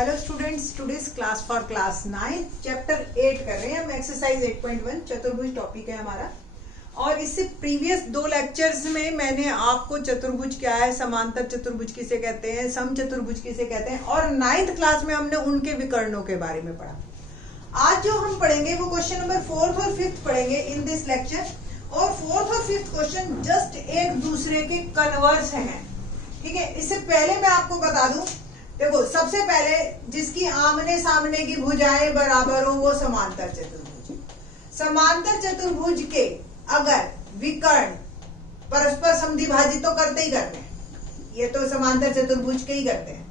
Hello students, today's class for class 9 chapter 8 कर रहे हैं हम। एक्सरसाइज 8.1 चतुर्भुज टॉपिक है हमारा। और इससे प्रीवियस 2 लेक्चर्स में मैंने आपको चतुर्भुज क्या है, समांतर चतुर्भुज किसे कहते हैं, सम चतुर्भुज किसे कहते हैं, और 9th क्लास में हमने उनके विकर्णों के बारे में पढ़ा। आज जो हम पढ़ेंगे वो क्वेश्चन नंबर 4th और 5th पढ़ेंगे इन दिस लेक्चर। और 4th और 5th क्वेश्चन जस्ट एक दूसरे के कन्वर्स हैं, ठीक है। इससे पहले मैं आपको बता दूं, देखो सबसे पहले जिसकी आमने सामने की भुजाएं बराबर हो वो समांतर चतुर्भुज। समांतर चतुर्भुज के अगर विकर्ण परस्पर समद्विभाजित तो करते ही करते हैं, ये तो समांतर चतुर्भुज के ही करते हैं,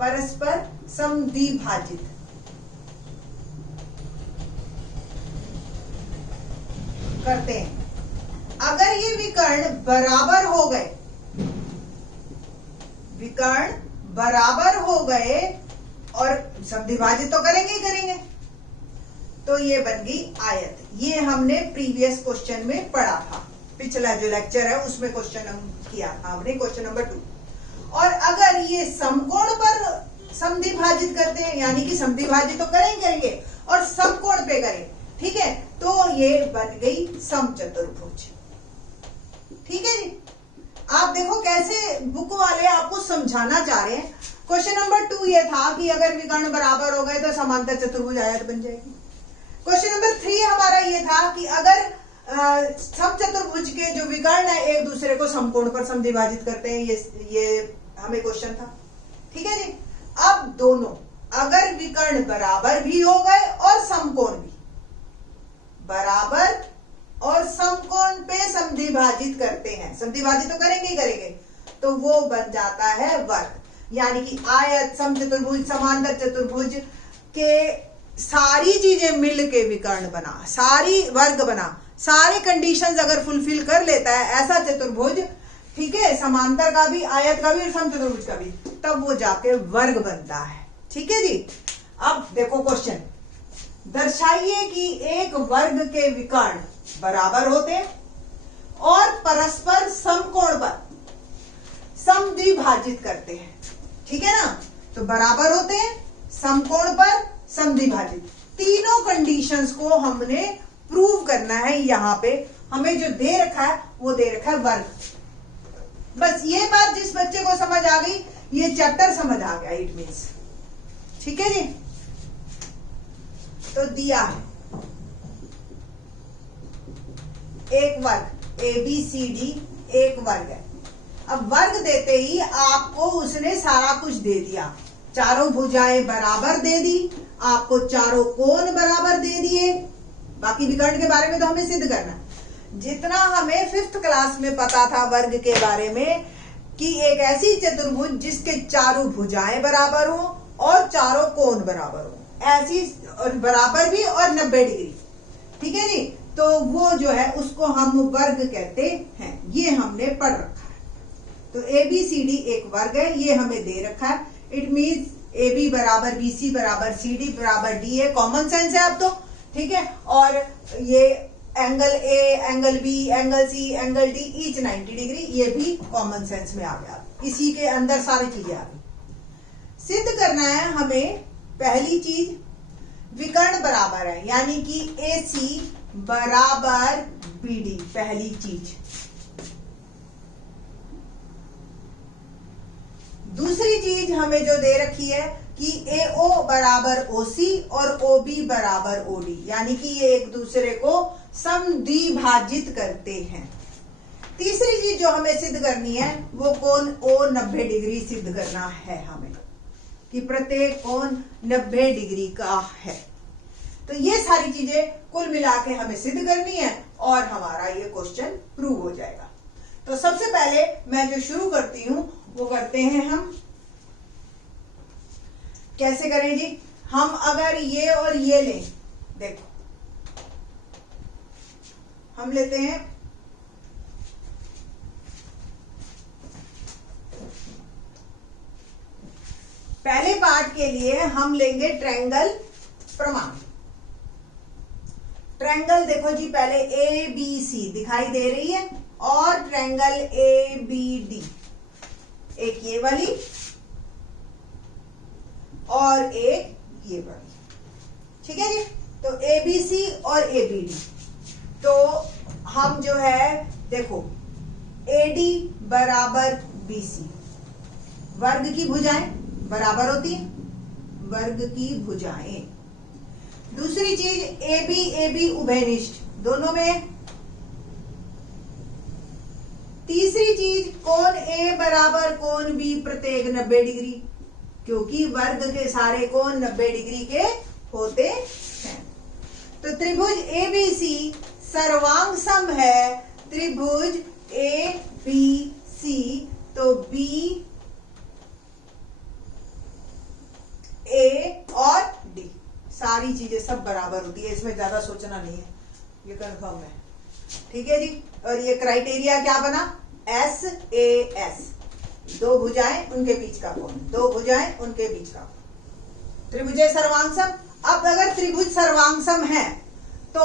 परस्पर समद्विभाजित करते हैं। अगर ये विकर्ण बराबर हो गए, विकर्ण बराबर हो गए और समद्विभाजित तो करेंगे ही करेंगे, तो ये बन गई आयत। ये हमने प्रीवियस क्वेश्चन में पढ़ा था, पिछला जो लेक्चर है उसमें क्वेश्चन हम किया था हमने, क्वेश्चन नंबर 2। और अगर ये समकोण पर समद्विभाजित करते हैं, यानी कि समद्विभाजित तो करेंगे और समकोण पे करें, ठीक है, तो ये बन गई समचतुर्भुज। ठीक है जी। आप देखो कैसे बुक वाले आपको समझाना चाह रहे हैं। क्वेश्चन नंबर 2 ये था कि अगर विकर्ण बराबर हो गए तो समांतर चतुर्भुज आयत बन जाएगी। क्वेश्चन नंबर 3 हमारा ये था कि अगर समचतुर्भुज के जो विकर्ण है एक दूसरे को समकोण पर समद्विभाजित करते हैं, ये हमें क्वेश्चन था, ठीक है जी। अब दोनों अगर विकर्ण बराबर भी हो गए और समकोण भी, बराबर और समकोण पे समद्विभाजित करते हैं, समद्विभाजित तो करेंगे ही करेंगे, तो वो बन जाता है वर्ग। यानी कि आयत, समचतुर्भुज, समांतर चतुर्भुज के सारी चीजें मिल के विकर्ण बना, सारी वर्ग बना, सारे कंडीशंस अगर फुलफिल कर लेता है ऐसा चतुर्भुज, ठीक है, समांतर का भी, आयत का भी और समचतुर्भुज का भी, तब वो जाके वर्ग बनता है। ठीक है जी। अब देखो क्वेश्चन, दर्शाइए कि एक वर्ग के विकर्ण बराबर होते हैं और परस्पर समकोण पर समद्विभाजित करते हैं, ठीक है ना। तो बराबर होते हैं, समकोण पर समद्विभाजित, तीनों कंडीशंस को हमने प्रूव करना है। यहां पे हमें जो दे रखा है वो दे रखा है वर्ग। बस ये बात जिस बच्चे को समझ आ गई, ये चैप्टर समझ आ गया, इट मीन्स, ठीक है जी। तो दिया है एक वर्ग ABCD, एक वर्ग है। अब वर्ग देते ही आपको उसने सारा कुछ दे दिया, चारों भुजाएं बराबर दे दी, आपको चारों कोण बराबर दे दिए। बाकी विकर्ण के बारे में तो हमें सिद्ध करना, जितना हमें 5th क्लास में पता था वर्ग के बारे में, कि एक ऐसी चतुर्भुज जिसके चारों भुजाएं बराबर हो और चारों कोण बराबर हो, ऐसी और बराबर भी और 90 डिग्री, ठीक है जी। तो वो जो है उसको हम वर्ग कहते हैं, ये हमने पढ़ रखा है। तो ABCD एक वर्ग है, ये हमें दे रखा है। इट मीन्स AB बराबर BC बराबर CD बराबर DA, कॉमन सेंस है अब तो, ठीक है। और ये angle A, angle B, angle C, angle D each 90 degree, ये भी कॉमन सेंस में आ गया, इसी के अंदर सारी चीजें आ गई। सिद्ध करना है हमें पहली चीज, विकर्ण बराबर है, यानी कि AC बराबर BD, पहली चीज। दूसरी चीज हमें जो दे रखी है कि AO बराबर OC और OB बराबर OD, यानी कि ये एक दूसरे को समद्विभाजित करते हैं। तीसरी चीज जो हमें सिद्ध करनी है वो कोण O 90 डिग्री सिद्ध करना है हमें, कि प्रत्येक कोण 90 डिग्री का है। तो ये सारी चीजें कुल मिला के हमें सिद्ध करनी है और हमारा ये क्वेश्चन प्रूव हो जाएगा। तो सबसे पहले मैं जो शुरू करती हूं वो करते हैं हम, कैसे करें जी। हम अगर ये और ये लें, देखो हम लेते हैं पहले पार्ट के लिए हम लेंगे ट्रायंगल प्रमाण। ट्रायंगल देखो जी, पहले ABC दिखाई दे रही है और ट्रायंगल ABD, एक ये वाली और एक ये वाली। ठीक है जी। तो एबीसी और एबीडी, तो हम जो है देखो एडी बराबर बीसी, वर्ग की भुजाएं बराबर होती है, वर्ग की भुजाएं। दूसरी चीज एबी एबी उभयनिष्ठ दोनों में। तीसरी चीज कोण ए बराबर कोण बी प्रत्येक 90 डिग्री, क्योंकि वर्ग के सारे कोण 90 डिग्री के होते हैं। तो त्रिभुज एबीसी सर्वांग सम है त्रिभुज एबीसी, तो बी ए और डी सारी चीजें सब बराबर होती है, इसमें ज्यादा सोचना नहीं है, ये कंफर्म है। ठीक है जी। और ये क्राइटेरिया क्या बना, एस ए एस, दो भुजाएं उनके बीच का कोण, दो भुजाएं उनके बीच का कोण, त्रिभुज सर्वांगसम। अब अगर त्रिभुज सर्वांगसम है तो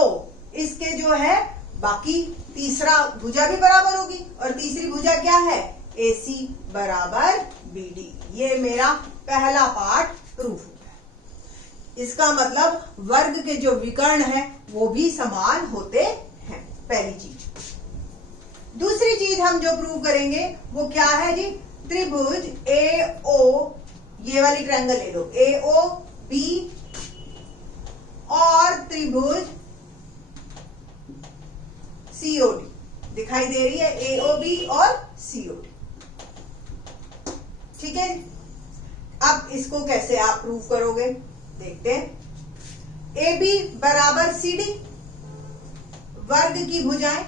इसके जो है बाकी तीसरा भुजा भी बराबर होगी, और तीसरी भुजा क्या है, AC बराबर BD। ये मेरा पहला पार्ट प्रूफ हो गया। इसका मतलब वर्ग के जो विकर्ण है वो भी समान होते हैं, पहली चीज। दूसरी चीज हम जो प्रूव करेंगे वो क्या है जी, त्रिभुज AO, ये वाली ट्रायंगल ले लो, AOB और त्रिभुज COD दिखाई दे रही है, AOB और COD। ठीक है। अब इसको कैसे आप प्रूव करोगे, देखते हैं। AB बराबर CD, वर्ग की भुजाएं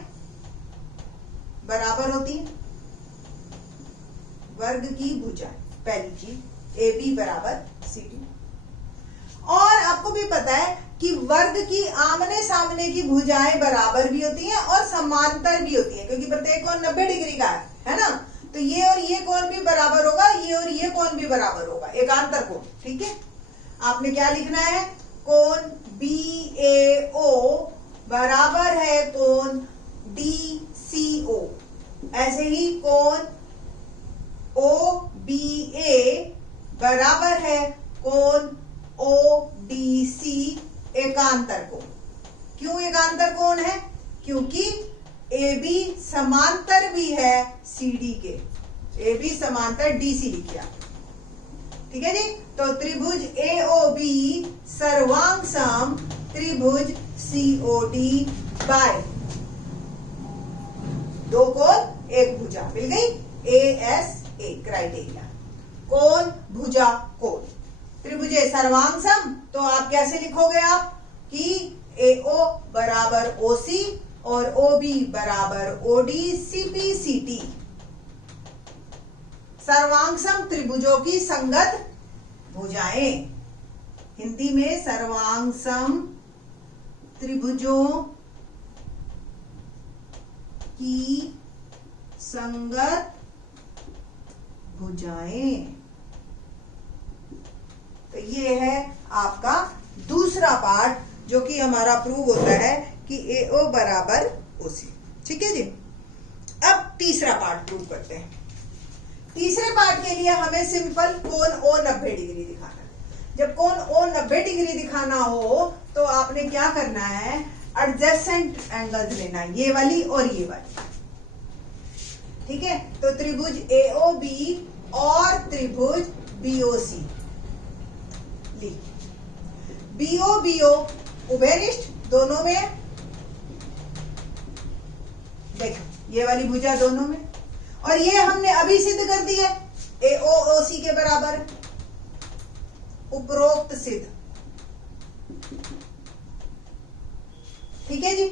बराबर होती है, वर्ग की भुजाएं, पहली चीज AB बराबर CD। और आपको भी पता है कि वर्ग की आमने सामने की भुजाएं बराबर भी होती हैं और समांतर भी होती है, क्योंकि प्रत्येक कोण 90 डिग्री का है ना, तो ये और ये कोण भी बराबर होगा, ये और ये कोण भी बराबर होगा, एकांतर कोण। ठीक है। आपने क्या लिखना है, कोण BAO बराबर है कोण DCO, ऐसे ही कोण OBA बराबर है कोण ODC, एकांतर कोण। क्यों एकांतर कोण है, क्योंकि AB समांतर भी है CD के, AB समांतर DC लिखिए। ठीक है जी। तो त्रिभुज AOB सर्वांग सम त्रिभुज COD बाय दो कोण एक भुजा, मिल गई, ASA क्राइटेरिया, कोण भुजा कोण। त्रिभुज सर्वांग सम, तो आप कैसे लिखोगे आप कि AO बराबर OC और OB बराबर OD, CP CT, सर्वांगसम त्रिभुजों की संगत भुजाएं। हिंदी में सर्वांगसम त्रिभुजों की संगत भुजाएं। तो ये है आपका दूसरा पार्ट, जो कि हमारा प्रूव होता है कि AO बराबर OC। ठीक है जी। अब तीसरा पार्ट प्रूव करते हैं। तीसरे पार्ट के लिए हमें सिंपल कोण O 90 डिग्री दिखाना है। जब कोण O 90 डिग्री दिखाना हो तो आपने क्या करना है, एडजेसेंट एंगल्स लेना है, ये वाली और ये वाली। ठीक है। तो त्रिभुज AOB और त्रिभुज BOC ली, BO उभयनिष्ठ दोनों में, देखो ये वाली भुजा दोनों में, और ये हमने अभी सिद्ध कर दी है AO OC के बराबर, उपरोक्त सिद्ध। ठीक है जी।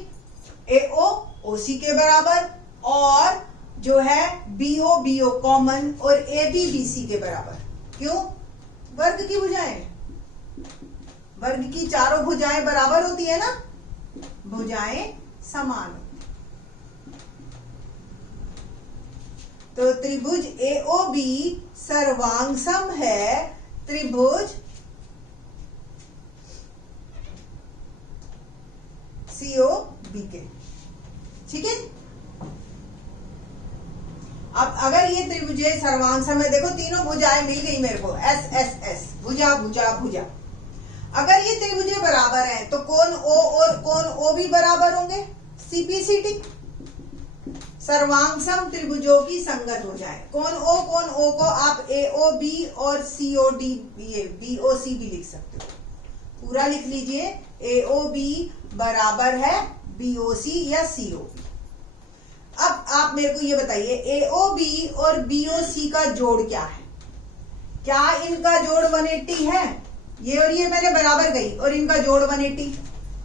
AO OC के बराबर, और जो है BO कॉमन, और AB BC के बराबर। क्यों, वर्ग की भुजाएं, वर्ग की चारों भुजाएं बराबर होती है ना, भुजाएं समान होती। तो त्रिभुज AOB सर्वांगसम है त्रिभुज COB के। ठीक है। अब अगर ये त्रिभुज सर्वांग समय, देखो तीनों भुजाएं मिल गई मेरे को, एस एस एस, भुजा भुजा भुजा। अगर ये त्रिभुज बराबर हैं तो कोण ओ और कोण ओ भी बराबर होंगे, सीपीसीटी, सर्वांग त्रिभुजों की संगत हो जाए। कोण ओ को आप एओ बी और सीओ डी, बीओसी भी लिख सकते हो, पूरा लिख लीजिए। एओ बी बराबर है बीओसी या सीओ। अब आप मेरे को ये बताइए, एओबी और बीओसी का जोड़ क्या है? क्या इनका जोड़ 180 है? ये और ये मैंने बराबर गई और इनका जोड़ 180।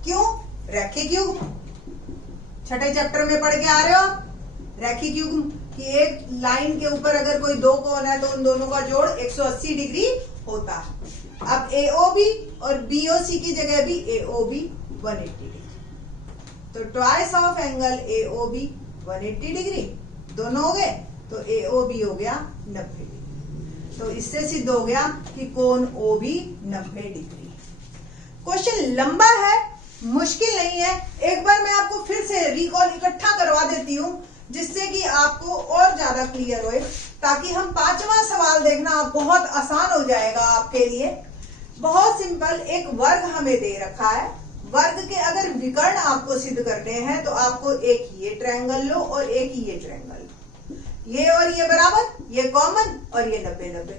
क्यों? रैखिक युग्म, छठे चैप्टर में पढ़ के आ रहे हो आप, रैखिक युग्म कि एक लाइन के ऊपर अगर कोई दो कोण है तो उन दोनों का जोड़ 180 डिग्री होता है। अब एओबी और बीओसी की जगह भी एओबी 180 डिग्री, तो twice of angle AOB 180 degree, दोनों हो गए, तो एओबी हो गया 90 डिग्री। तो इससे सिद्ध हो गया कि कोण ओबी 90 डिग्री। क्वेश्चन लंबा है, मुश्किल नहीं है। एक बार मैं आपको फिर से रिकॉल इकट्ठा करवा देती हूं, जिससे कि आपको और ज्यादा क्लियर होए, ताकि हम पांचवा सवाल देखना बहुत आसान हो जाएगा आपके लिए। बहुत सिंपल, एक वर्ग हमें दे रखा है, वर्ग के अगर विकर्ण आपको सिद्ध करने हैं तो आपको एक ये ट्रायंगल लो और एक ये ट्रायंगल लो, ये और ये बराबर, ये कॉमन और ये 90-90,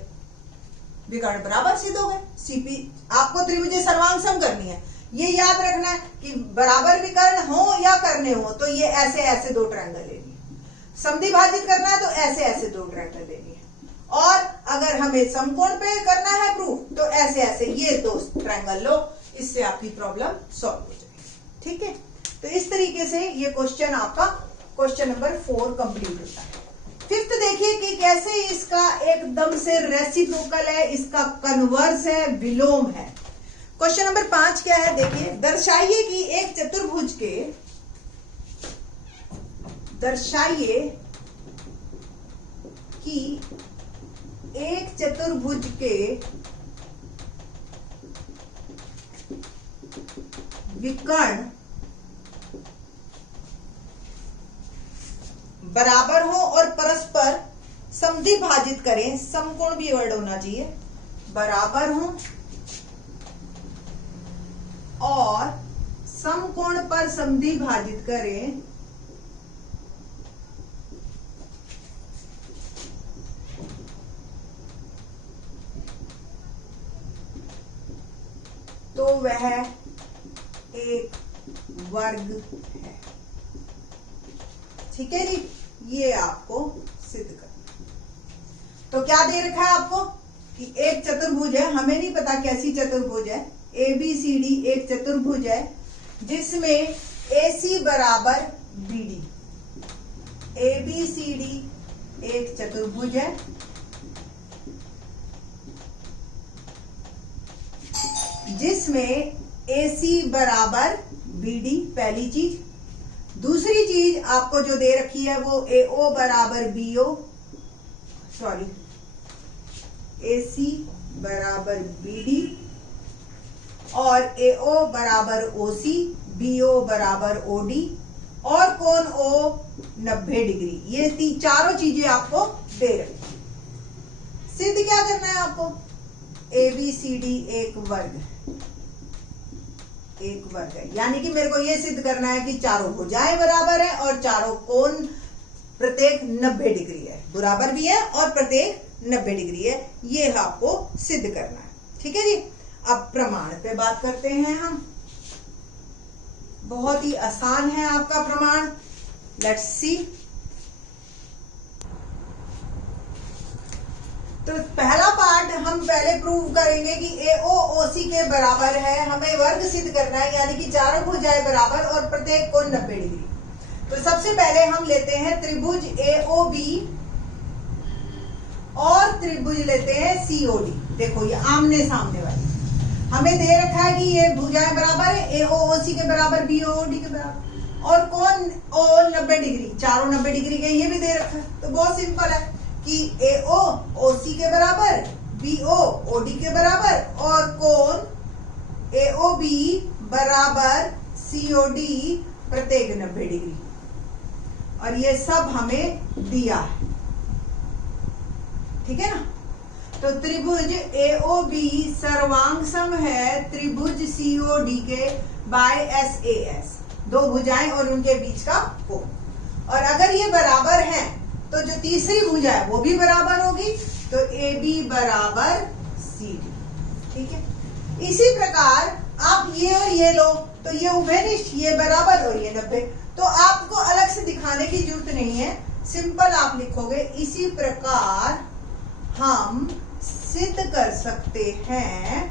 विकर्ण बराबर सिद्ध हो गए। सीपी आपको त्रिभुज सर्वांग सम करनी है, ये याद रखना है कि बराबर विकर्ण हो या करने हो तो ये ऐसे ऐसे दो ट्रायंगल लेनी है, समद्विभाजित करना है तो ऐसे ऐसे दो ट्रायंगल लेनी है, और अगर हमें समकोण पे करना है प्रूफ तो ऐसे ऐसे ये दो ट्रायंगल लो, इससे आपकी प्रॉब्लम सॉल्व हो जाएगी। ठीक है, तो इस तरीके से ये क्वेश्चन आपका क्वेश्चन नंबर 4 कंप्लीट होता है। फिफ्थ देखिए कि कैसे इसका एकदम से रेसिप्रोकल है, इसका कन्वर्स है, विलोम है। क्वेश्चन नंबर 5 क्या है, देखिए, दर्शाइए कि एक चतुर्भुज के विकर्ण बराबर हो और परस्पर समद्विभाजित करें, समकोण भी वर्ड होना चाहिए, बराबर हो और समकोण पर समद्विभाजित करें तो वह एक वर्ग है। ठीक है जी, ये आपको सिद्ध करना। तो क्या दे रखा है आपको कि एक चतुर्भुज है, हमें नहीं पता कैसी चतुर्भुज है, ABCD एक चतुर्भुज है जिसमें AC बराबर BD, ABCD एक चतुर्भुज है जिसमें AC बराबर BD, पहली चीज। दूसरी चीज आपको जो दे रखी है वो AO बराबर BO, सॉरी, AC बराबर BD और AO बराबर OC, BO बराबर OD और कोण O 90 डिग्री। ये चारों चीजें आपको दे रखी। सिद्ध क्या करना है आपको? ABCD एक वर्ग है, यानी कि मेरे को यह सिद्ध करना है कि चारों भुजाएं बराबर है और चारों कोण प्रत्येक 90 डिग्री है, बराबर भी है और प्रत्येक 90 डिग्री है, ये आपको सिद्ध करना है। ठीक है जी, अब प्रमाण पे बात करते हैं हम। बहुत ही आसान है आपका प्रमाण, लेट्स सी। तो पहला पार्ट हम पहले प्रूव करेंगे कि AO OC के बराबर है, हमें वर्ग सिद्ध करना है, यानी कि चारों भुजाएं बराबर और प्रत्येक कोण 90 डिग्री। तो सबसे पहले हम लेते हैं त्रिभुज AOB और त्रिभुज लेते हैं COD। देखो ये आमने सामने वाली, हमें दे रखा है कि ये भुजाएं बराबर है, AO OC के बराबर, BO OD के बराबर, और कोण O 90 डिग्री, चारों 90 डिग्री के, ये भी दे रखा है। तो बहुत सिंपल है कि AO OC के बराबर, BO OD के बराबर और कोण AOB बराबर COD प्रत्येक 90 डिग्री, और ये सब हमें दिया है। ठीक है ना। तो त्रिभुज AOB सर्वांग सम है त्रिभुज COD के बाय SAS, दो भुजाएं और उनके बीच का कोण। और अगर ये बराबर हैं तो जो तीसरी भुजा है वो भी बराबर होगी, तो AB बराबर CD, ठीक है। इसी प्रकार आप ये और ये लो, तो ये उभयनिष्ठ, ये बराबर और ये 90, तो आपको अलग से दिखाने की जरूरत नहीं है, सिंपल आप लिखोगे इसी प्रकार हम सिद्ध कर सकते हैं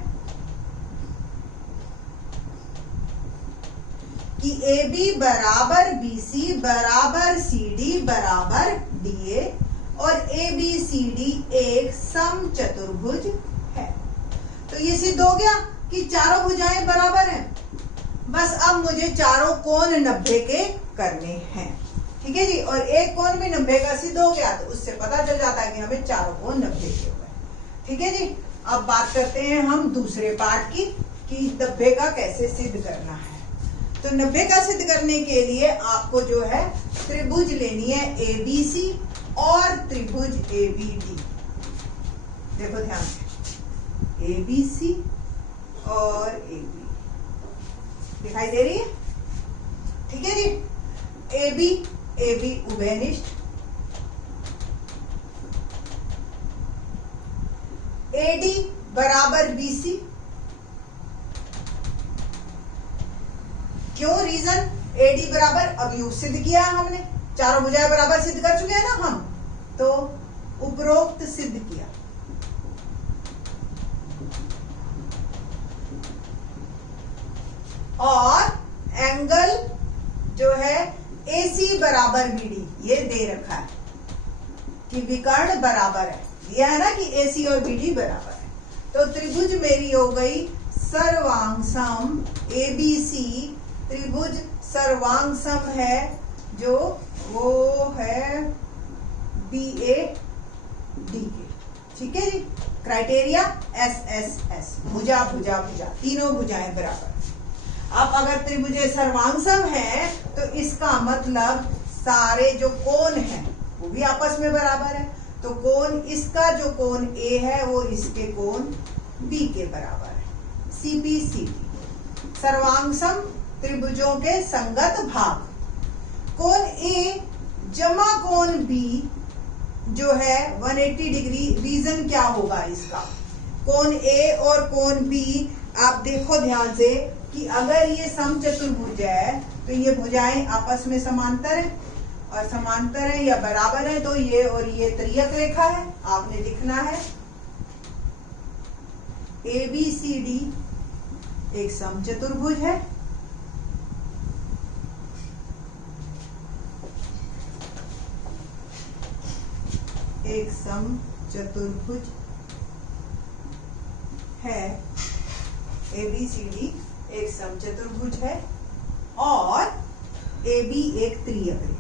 कि AB बराबर BC बराबर CD बराबर DA और ABCD एक समचतुर्भुज है। तो ये सिद्ध हो गया कि चारों भुजाएं बराबर हैं। बस अब मुझे चारों कोण 90 के करने हैं, ठीक है जी। और एक कोण भी 90 का सिद्ध हो गया तो उससे पता चल जाता है कि हमें चारों कोण 90 के हुए, ठीक है जी। अब बात करते हैं हम दूसरे पार्ट की कि 90 का कैसे सिद्ध करना है। तो 90 का सिद्ध करने के लिए आपको जो है त्रिभुज लेनी है ABC और त्रिभुज ABD। देखो ध्यान से, ABC और AB दिखाई दे रही है, ठीक है जी। AB उभयनिष्ठ, AD बराबर BC, क्यों, रीजन, AD बराबर, अब यू सिद्ध किया हमने, चारों भुजाएं बराबर सिद्ध कर चुके हैं ना हम, तो उपरोक्त सिद्ध किया। और एंगल जो है AC बराबर BD, ये दे रखा है कि विकर्ण बराबर है, दिया है ना कि AC और BD बराबर है। तो त्रिभुज मेरी हो गई सर्वांग सम ABC, त्रिभुज सर्वांग सम है जो वो है BAD के, ठीक है जी। क्राइटेरिया SSS, भुजा भुजा भुजा, तीनों भुजाएं बराबर। अब अगर त्रिभुज सर्वांग सम है तो इसका मतलब सारे जो कोण हैं वो भी आपस में बराबर है। तो कोण, इसका जो कोण A है वो इसके कोण B के बराबर है, CPCD। सर्वांग सम त्रिभुजों के संगत भाग, कोण A जमा कोण B जो है 180 डिग्री, रीजन क्या होगा इसका, कोण A और कोण B, आप देखो ध्यान से कि अगर ये समचतुर्भुज है तो ये भुजाएं आपस में समांतर है, और समांतर है या बराबर है, तो ये और ये त्रियक रेखा है। आपने लिखना है ABCD एक समचतुर्भुज है, एक समचतुर्भुज है, ABCD एक समचतुर्भुज है, और AB एक त्रियक रेखा।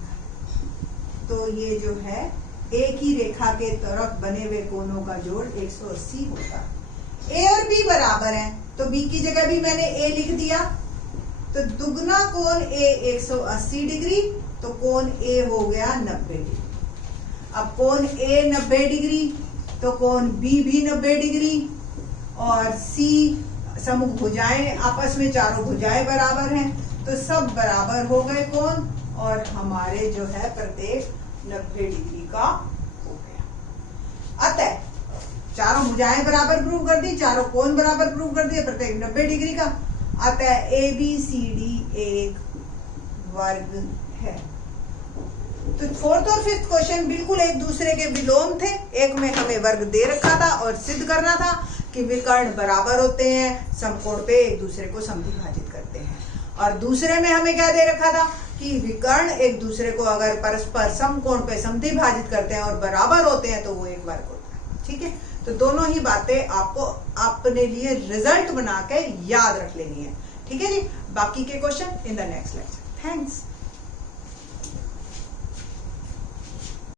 तो ये जो है एक ही रेखा के तरफ बने हुए कोणों का जोड़ 180 होगा। A और B बराबर हैं, तो B की जगह भी मैंने A लिख दिया, तो दुगना कोण A 180 डिग्री, तो कोण A हो गया 90 डिग्री। अब कोण A 90 डिग्री, तो कोण B भी 90 डिग्री, और C समूह भुजाएं आपस में, चारों भुजाएं बराबर हैं, तो सब बराबर हो गए कोण, और हमारे जो है प्रत्येक 90 डिग्री का हो गया। अतः चारों भुजाएं बराबर प्रूव कर दी, चारों कोण बराबर प्रूव कर दिए, प्रत्येक 90 डिग्री का। अतः ABCD एक वर्ग है। तो फोर्थ और फिफ्थ क्वेश्चन बिल्कुल एक दूसरे के विलोम थे। एक में हमें वर्ग दे रखा था और सिद्ध करना था कि विकर्ण बराबर होते हैं, समकोण पे एक दूसरे को समद्विभाजित करते हैं, और दूसरे में हमें क्या दे रखा था कि विकर्ण एक दूसरे को अगर परस्पर समकोण पे समद्विभाजित करते हैं और बराबर होते हैं तो वो एक वर्ग होता है, ठीक है। तो दोनों ही बातें आपको अपने लिए रिजल्ट बना के याद रख लेनी है, ठीक है जी। बाकी के question in the next lecture. Thanks.